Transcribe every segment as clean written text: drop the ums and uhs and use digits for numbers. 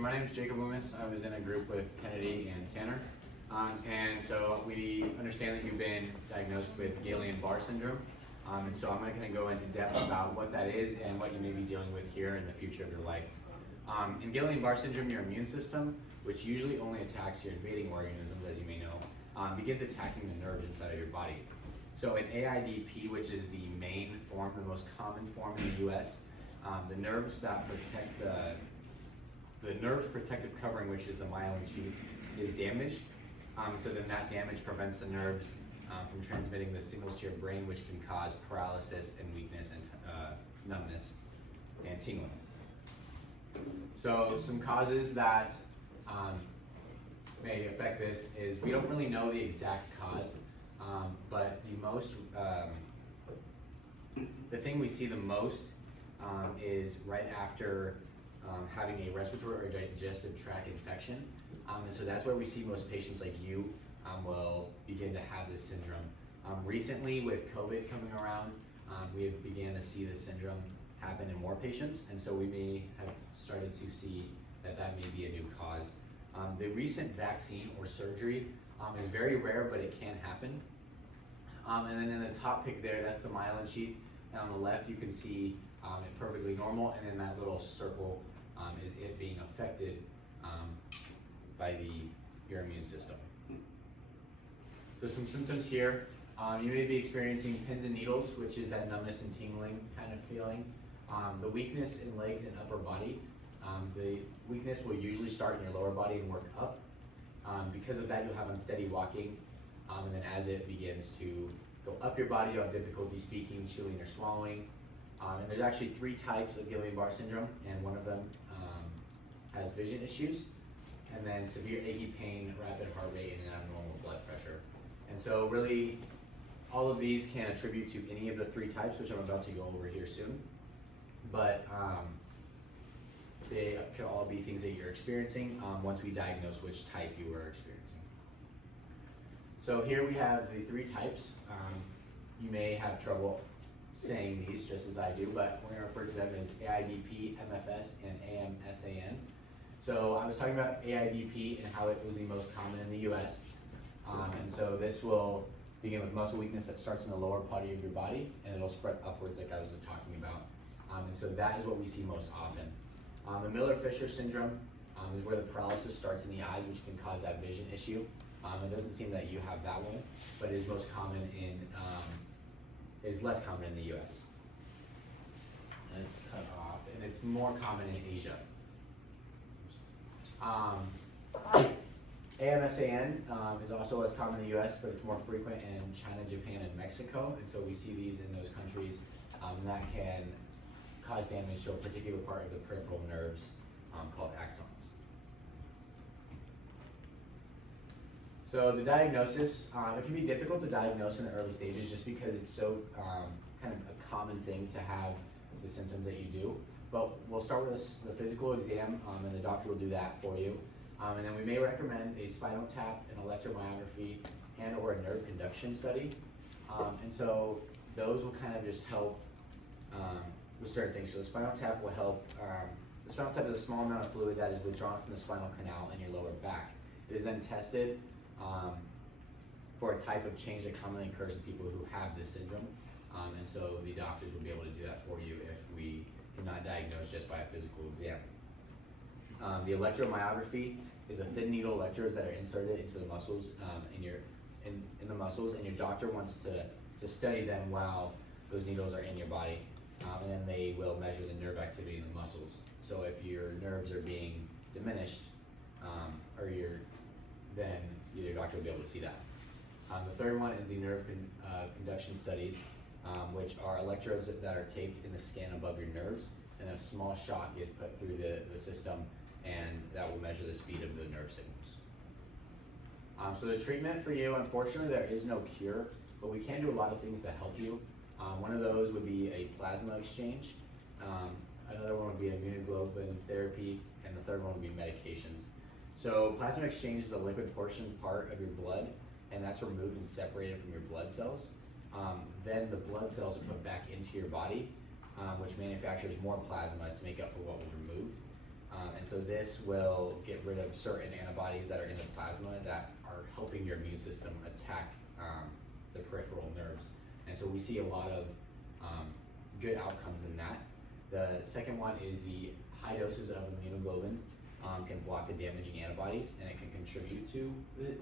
My name is Jacob Loomis. I was in a group with Kennedy and Tanner. And so we understand that you've been diagnosed with Guillain-Barre Syndrome. And so I'm not going to go into depth about what that is and what you may be dealing with here in the future of your life. In Guillain-Barre Syndrome, your immune system, which usually only attacks your invading organisms, as you may know, begins attacking the nerves inside of your body. So in AIDP, which is the main form, the most common form in the US, the nerves that protect the nerve's protective covering, which is the myelin sheath, is damaged. So then that damage prevents the nerves from transmitting the signals to your brain, which can cause paralysis and weakness and numbness and tingling. So some causes that may affect this is we don't really know the exact cause, but the thing we see the most is right after having a respiratory or digestive tract infection. And so that's where we see most patients like you will begin to have this syndrome. Recently, with COVID coming around, we have began to see this syndrome happen in more patients, and so we may have started to see that that may be a new cause. The recent vaccine or surgery is very rare, but it can happen. And then in the top pic there, that's the myelin sheath, and on the left you can see it perfectly normal, and then that little circle is it being affected by your immune system. So some symptoms here. You may be experiencing pins and needles, which is that numbness and tingling kind of feeling. The weakness in legs and upper body. The weakness will usually start in your lower body and work up. Because of that, you'll have unsteady walking. And then as it begins to go up your body, you'll have difficulty speaking, chewing, or swallowing. And there's actually 3 types of Guillain-Barre syndrome, and one of them has vision issues, and then severe achy pain, rapid heart rate, and abnormal blood pressure. And so really, all of these can attribute to any of the 3 types, which I'm about to go over here soon. But they could all be things that you're experiencing once we diagnose which type you are experiencing. So here we have the 3 types. You may have trouble saying these just as I do, but we're going to refer to them as AIDP, MFS, and AMSAN. So I was talking about AIDP and how it was the most common in the US. And so this will begin with muscle weakness that starts in the lower part of your body, and it'll spread upwards like I was talking about. And so that is what we see most often. The Miller-Fisher syndrome is where the paralysis starts in the eyes, which can cause that vision issue. It doesn't seem that you have that one, but it is most common is less common in the US. And it's cut off, and it's more common in Asia. AMSAN is also less common in the US, but it's more frequent in China, Japan, and Mexico. And so we see these in those countries, and that can cause damage to a particular part of the peripheral nerves called axons. So the diagnosis, it can be difficult to diagnose in the early stages just because it's so kind of a common thing to have the symptoms that you do. But we'll start with the physical exam, and the doctor will do that for you. And then we may recommend a spinal tap, an electromyography, and or a nerve conduction study. And so those will kind of just help with certain things. So the spinal tap will help. The spinal tap is a small amount of fluid that is withdrawn from the spinal canal in your lower back. It is then tested for a type of change that commonly occurs in people who have this syndrome. And so the doctors will be able to do that for you if we cannot diagnose just by a physical exam. The electromyography is a thin needle electrodes that are inserted into the muscles in the muscles, and your doctor wants to study them while those needles are in your body, and then they will measure the nerve activity in the muscles. So if your nerves are being diminished, then your doctor will be able to see that. The third one is the nerve conduction studies, which are electrodes that are taped in the skin above your nerves, and a small shot gets put through the system, and that will measure the speed of the nerve signals. So the treatment for you, unfortunately, there is no cure, but we can do a lot of things to help you. One of those would be a plasma exchange. Another one would be immunoglobulin therapy, and the third one would be medications. So plasma exchange is a liquid portion part of your blood, and that's removed and separated from your blood cells. Then the blood cells are put back into your body, which manufactures more plasma to make up for what was removed. And so this will get rid of certain antibodies that are in the plasma that are helping your immune system attack the peripheral nerves. And so we see a lot of good outcomes in that. The second one is the high doses of immunoglobulin can block the damaging antibodies, and it can contribute to the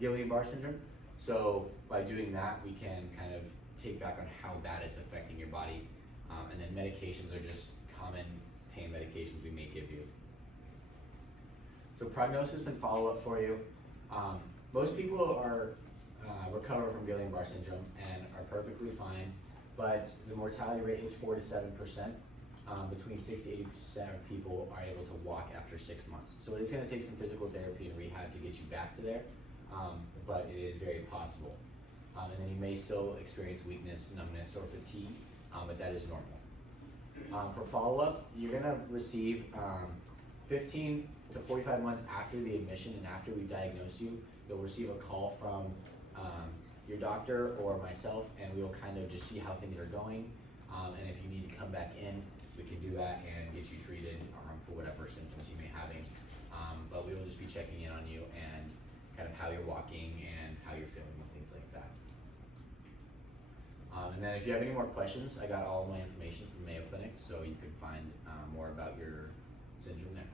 Guillain-Barre syndrome. So by doing that, we can kind of take back on how bad it's affecting your body. And then medications are just common pain medications we may give you. So prognosis and follow-up for you. Most people are recover from Guillain-Barre syndrome and are perfectly fine, but the mortality rate is 4 to 7%. Between 60 to 80% of people are able to walk after 6 months. So it is going to take some physical therapy and rehab to get you back to there, but it is very possible. And then you may still experience weakness, numbness, or fatigue, but that is normal. For follow-up, you're going to receive 15 to 45 months after the admission and after we diagnosed you, you'll receive a call from your doctor or myself, and we will kind of just see how things are going. And if you need to come back in, we can do that and get you treated for whatever symptoms you may be having. But we will just be checking in on you and kind of how you're walking and how you're feeling and things like that. And then if you have any more questions, I got all of my information from Mayo Clinic, so you can find more about your syndrome there.